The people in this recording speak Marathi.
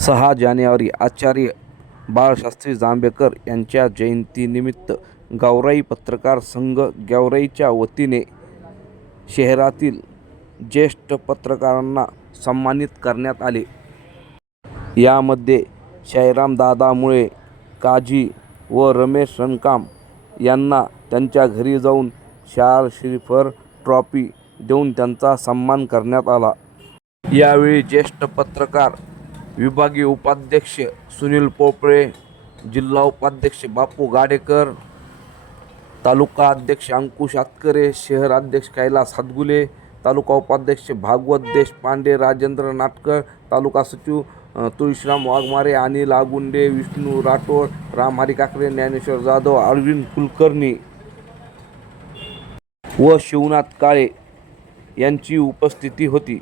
सहा जानेवारी आचार्य बाळशास्त्री जांभेकर यांच्या जयंतीनिमित्त गावराई पत्रकार संघ गावराईच्या वतीने शहरातील ज्येष्ठ पत्रकारांना सन्मानित करण्यात आले. यामध्ये शायरामदादा मुळे काजी व रमेश रणकाम यांना त्यांच्या घरी जाऊन शार श्रीफर ट्रॉफी देऊन त्यांचा सन्मान करण्यात आला. यावेळी ज्येष्ठ पत्रकार विभागीय उपाध्यक्ष सुनील पोपळे जिल्हा उपाध्यक्ष बापू गाडेकर तालुका अध्यक्ष अंकुश आतकरे शहर अध्यक्ष कैलास हातगुले तालुका उपाध्यक्ष भागवत देशपांडे राजेंद्र नाटकर तालुका सचिव तुळशीराम वाघमारे अनिल आगुंडे विष्णू राठोड राम काकरे ज्ञानेश्वर जाधव अरविंद कुलकर्णी व शिवनाथ काळे यांची उपस्थिती होती.